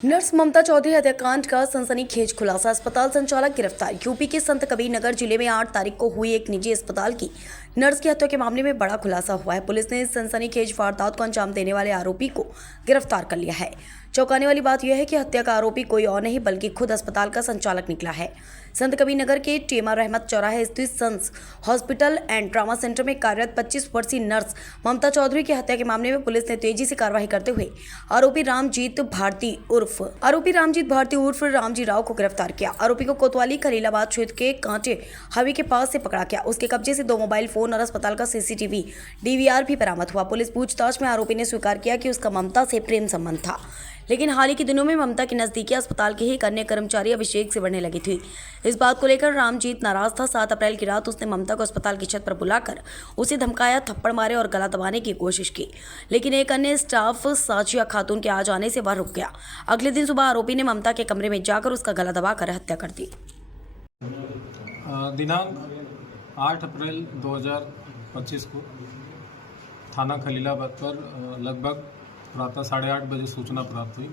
Nurse ममता चौधरी हत्याकांड का सनसनीखेज खुलासा। अस्पताल संचालक गिरफ्तार। यूपी के संत कबीर नगर जिले में 8 तारीख को हुई एक निजी अस्पताल की नर्स की हत्या के मामले में बड़ा खुलासा हुआ है। पुलिस ने इस सनसनीखेज वारदात को अंजाम देने वाले आरोपी को गिरफ्तार कर लिया है। चौंकाने वाली बात यह है कि हत्या का आरोपी कोई और नहीं बल्कि खुद अस्पताल का संचालक निकला है। संत कबीर नगर के टेमा रहमत चौराहे स्थित sons hospital and trauma centre में कार्यरत 25 वर्षीय नर्स ममता चौधरी की हत्या के मामले में पुलिस ने तेजी से कार्रवाई करते हुए आरोपी रामजीत भारती उर्फ रामजी राव को गिरफ्तार किया। आरोपी को कोतवाली खलीलाबाद क्षेत्र के कांटे हावी के पास से पकड़ा गया। उसके कब्जे से 2 मोबाइल फोन और अस्पताल का सीसीटीवी डीवीआर भी बरामद हुआ। पुलिस पूछताछ में आरोपी ने स्वीकार किया कि उसका ममता से प्रेम संबंध था, लेकिन हाल ही के दिनों में ममता की नजदीकी अस्पताल के ही एक अन्य कर्मचारी अभिषेक से बढ़ने लगी थी। इस बात को लेकर रामजीत नाराज था। 7 अप्रैल की रात उसने ममता को अस्पताल की छत पर बुलाकर उसे धमकाया, थप्पड़ मारे और गला दबाने की कोशिश की, लेकिन एक अन्य स्टाफ साजिया खातून के आ जाने से वह रुक गया। अगले दिन सुबह आरोपी ने ममता के कमरे में जाकर उसका गला दबाकर हत्या कर दी। दिनांक 8 अप्रैल 2025 को थाना खलीलाबाद पर लगभग प्रातः 8:30 बजे सूचना प्राप्त हुई।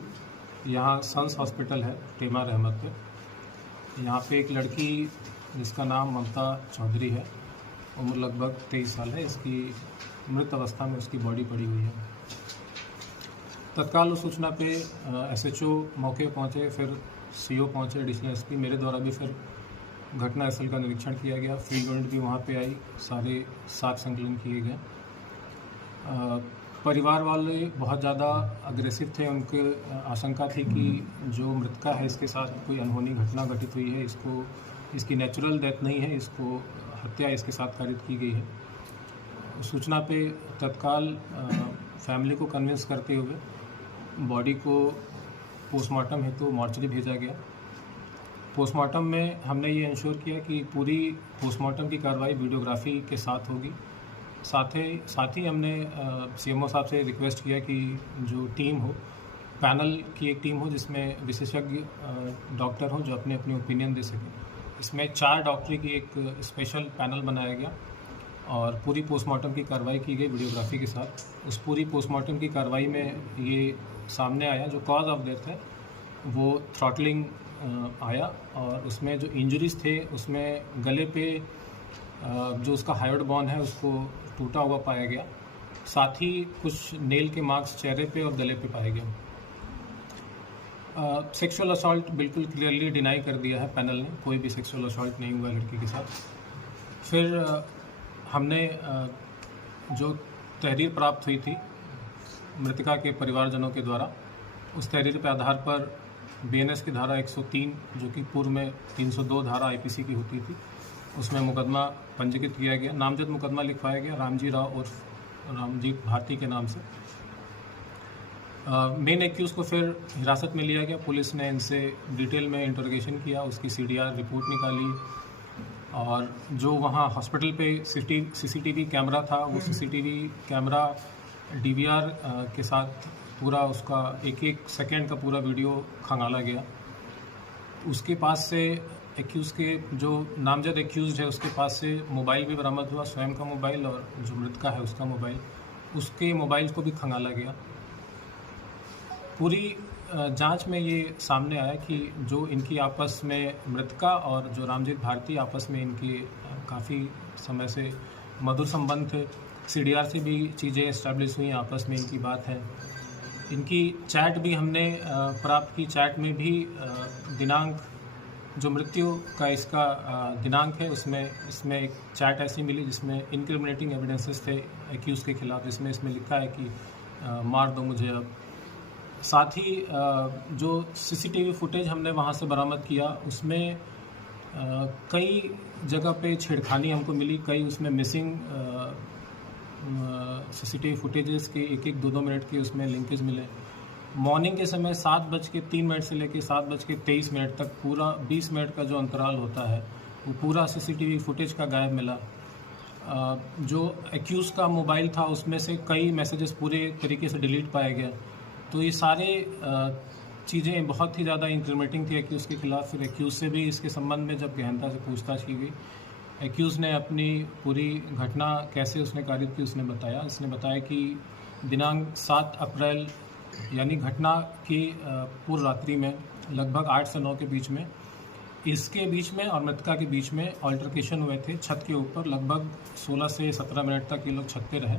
यहाँ सन्स हॉस्पिटल है टेमा रहमत पे। यहाँ पे एक लड़की जिसका नाम ममता चौधरी है, उम्र लगभग 23 साल है। इसकी मृत अवस्था में उसकी बॉडी पड़ी हुई है। तत्काल उस सूचना पे एसएचओ मौके पहुँचे, फिर सीओ पहुँचे, एडिशनल एसपी, मेरे द्वारा भी फिर घटना स्थल का निरीक्षण किया गया। फील्ड यूनिट भी वहाँ पे आई, सारे साक्ष्य संकलन किए गए। परिवार वाले बहुत ज़्यादा अग्रेसिव थे। उनके आशंका थी कि जो मृतका है इसके साथ कोई अनहोनी घटना घटित हुई है, इसकी नेचुरल डेथ नहीं है, इसको हत्या इसके साथ कारित की गई है। सूचना पे तत्काल फैमिली को कन्विंस करते हुए बॉडी को पोस्टमार्टम हेतु मॉर्चरी भेजा गया। पोस्टमार्टम में हमने ये इंश्योर किया कि पूरी पोस्टमार्टम की कार्रवाई वीडियोग्राफी के साथ होगी। साथ ही हमने सीएमओ साहब से रिक्वेस्ट किया कि जो टीम हो, पैनल की एक टीम हो जिसमें विशेषज्ञ डॉक्टर हो जो अपने अपनी ओपिनियन दे सकें। इसमें 4 डॉक्टरी की एक स्पेशल पैनल बनाया गया और पूरी पोस्टमार्टम की कार्रवाई की गई वीडियोग्राफी के साथ। उस पूरी पोस्टमार्टम की कार्रवाई में ये सामने आया, जो कॉज ऑफ डेथ है वो थ्रॉटलिंग आया, और उसमें जो इंजरीज थे उसमें गले पे जो उसका हाइड बोन है उसको टूटा हुआ पाया गया। साथ ही कुछ नेल के मार्क्स चेहरे पे और गले पे पाए गए। सेक्सुअल असॉल्ट बिल्कुल क्लियरली डिनाई कर दिया है पैनल ने, कोई भी सेक्सुअल असॉल्ट नहीं हुआ लड़की के साथ। फिर हमने जो तहरीर प्राप्त हुई थी मृतका के परिवारजनों के द्वारा, उस तहरीर के आधार पर बीएनएस की धारा 103 जो कि पूर्व में 302 धारा आईपीसी की होती थी, उसमें मुकदमा पंजीकृत किया गया। नामजद मुकदमा लिखवाया गया रामजी राव उर्फ रामजीत भारती के नाम से। मेन एक्यूज को फिर हिरासत में लिया गया। पुलिस ने इनसे डिटेल में इंटरोगेशन किया, उसकी सीडीआर रिपोर्ट निकाली, और जो वहाँ हॉस्पिटल पे सीसीटीवी कैमरा था वो सीसीटीवी कैमरा डीवीआर के साथ पूरा उसका एक सेकेंड का पूरा वीडियो खंगाला गया। उसके पास से एक्यूज़ के जो नामजद एक्यूज़ है उसके पास से मोबाइल भी बरामद हुआ, स्वयं का मोबाइल और जो मृतका है उसका मोबाइल, उसके मोबाइल को भी खंगाला गया। पूरी जांच में ये सामने आया कि जो इनकी आपस में मृतका और जो रामजीत भारती आपस में इनके काफ़ी समय से मधुर संबंध थे। सीडीआर से भी चीज़ें इस्टेब्लिश हुई, आपस में इनकी बात है। इनकी चैट भी हमने प्राप्त की। चैट में भी दिनांक जो मृत्यु का इसका दिनांक है इसमें एक चैट ऐसी मिली जिसमें इनक्रिमिनेटिंग एविडेंसेस थे एक्यूज़ के खिलाफ, जिसमें लिखा है कि मार दो मुझे अब। साथ ही जो सीसीटीवी फुटेज हमने वहाँ से बरामद किया उसमें कई जगह पे छेड़खानी हमको मिली, कई उसमें मिसिंग सीसीटीवी फुटेजेस के 1-1, 2-2 मिनट के उसमें लिंकेज मिले। मॉर्निंग के समय 7:03 से लेकर 7:23 तक पूरा 20 मिनट का जो अंतराल होता है वो पूरा सीसीटीवी फुटेज का गायब मिला। जो एक्यूज़ का मोबाइल था उसमें से कई मैसेजेस पूरे तरीके से डिलीट पाए गए। तो ये सारे चीज़ें बहुत ही ज़्यादा इंक्रिमिनेटिंग थी एक्यूज़ के खिलाफ। फिर एक्यूज़ से भी इसके संबंध में जब गहनता से पूछताछ की गई, एक्यूज़ ने अपनी पूरी घटना कैसे उसने कारित की उसने बताया कि दिनांक 7 अप्रैल यानी घटना की पूर्व रात्रि में लगभग 8 से 9 के बीच में इसके बीच में और मृतका के बीच में ऑल्टरकेशन हुए थे छत के ऊपर। लगभग 16 से 17 मिनट तक ये लोग छत पे रहे।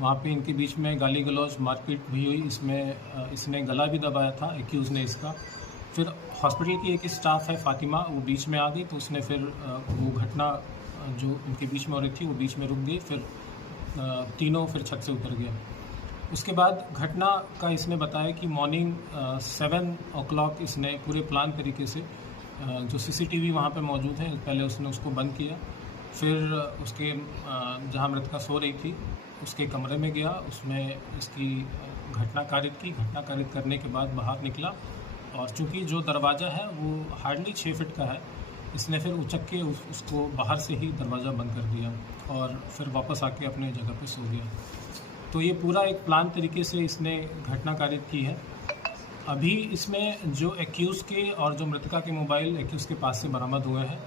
वहाँ पे इनके बीच में गाली गलौज मारपीट भी हुई। इसमें इसने गला भी दबाया था एक्यूज़ ने इसका। फिर हॉस्पिटल की एक स्टाफ है फातिमा, वो बीच में आ गई तो उसने फिर वो घटना जो उनके बीच में हो रही थी वो बीच में रुक गई। फिर तीनों फिर छत से उतर गए। उसके बाद घटना का इसने बताया कि मॉर्निंग 7 o'clock इसने पूरे प्लान तरीके से जो सीसीटीवी वहाँ पे मौजूद है पहले उसने उसको बंद किया। फिर उसके जहाँ मृतका सो रही थी उसके कमरे में गया, उसमें इसकी घटना कारित करने के बाद बाहर निकला और चूँकि जो दरवाज़ा है वो हार्डली 6 फीट का है, इसने फिर उचक के उसको बाहर से ही दरवाज़ा बंद कर दिया और फिर वापस आके अपने जगह पे सो गया। तो ये पूरा एक प्लान तरीके से इसने घटना कारित की है। अभी इसमें जो एक्यूज़ के और जो मृतका के मोबाइल एक्यूज़ के पास से बरामद हुए हैं,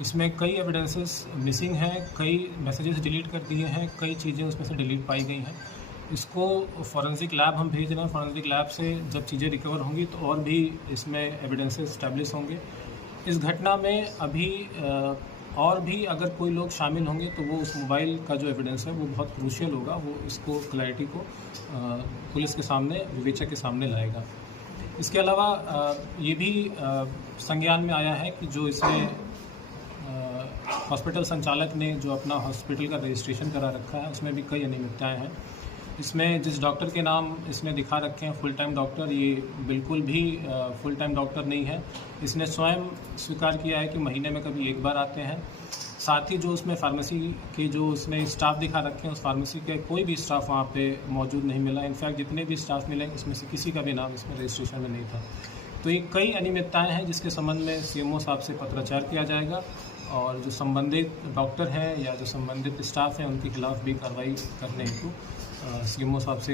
इसमें कई एविडेंसेस मिसिंग हैं, कई मैसेजेस डिलीट कर दिए हैं, कई चीज़ें उसमें से डिलीट पाई गई हैं। इसको फॉरेंसिक लैब हम भेज रहे हैं। फॉरेंसिक लैब से जब चीज़ें रिकवर होंगी तो और भी इसमें एविडेंसेस इस्टेब्लिश होंगे। इस घटना में अभी और भी अगर कोई लोग शामिल होंगे तो वो उस मोबाइल का जो एविडेंस है वो बहुत क्रूशियल होगा। वो इसको क्लैरिटी को पुलिस के सामने, विवेचक के सामने लाएगा। इसके अलावा ये भी संज्ञान में आया है कि जो इसमें हॉस्पिटल संचालक ने जो अपना हॉस्पिटल का रजिस्ट्रेशन करा रखा है उसमें भी कई अनियमितताएँ हैं। इसमें जिस डॉक्टर के नाम इसने दिखा रखे हैं फुल टाइम डॉक्टर, ये बिल्कुल भी फुल टाइम डॉक्टर नहीं है। इसने स्वयं स्वीकार किया है कि महीने में कभी एक बार आते हैं। साथ ही जो उसमें फार्मेसी के जो उसने स्टाफ दिखा रखे हैं उस फार्मेसी के कोई भी स्टाफ वहाँ पे मौजूद नहीं मिला। इनफैक्ट जितने भी स्टाफ मिले उसमें से किसी का भी नाम इसमें रजिस्ट्रेशन में नहीं था। तो ये कई अनियमितताएँ हैं जिसके संबंध में सीएमओ साहब से पत्राचार किया जाएगा और जो संबंधित डॉक्टर हैं या जो संबंधित स्टाफ हैं उनके खिलाफ भी कार्रवाई करने हेतु सीएमओ साहब से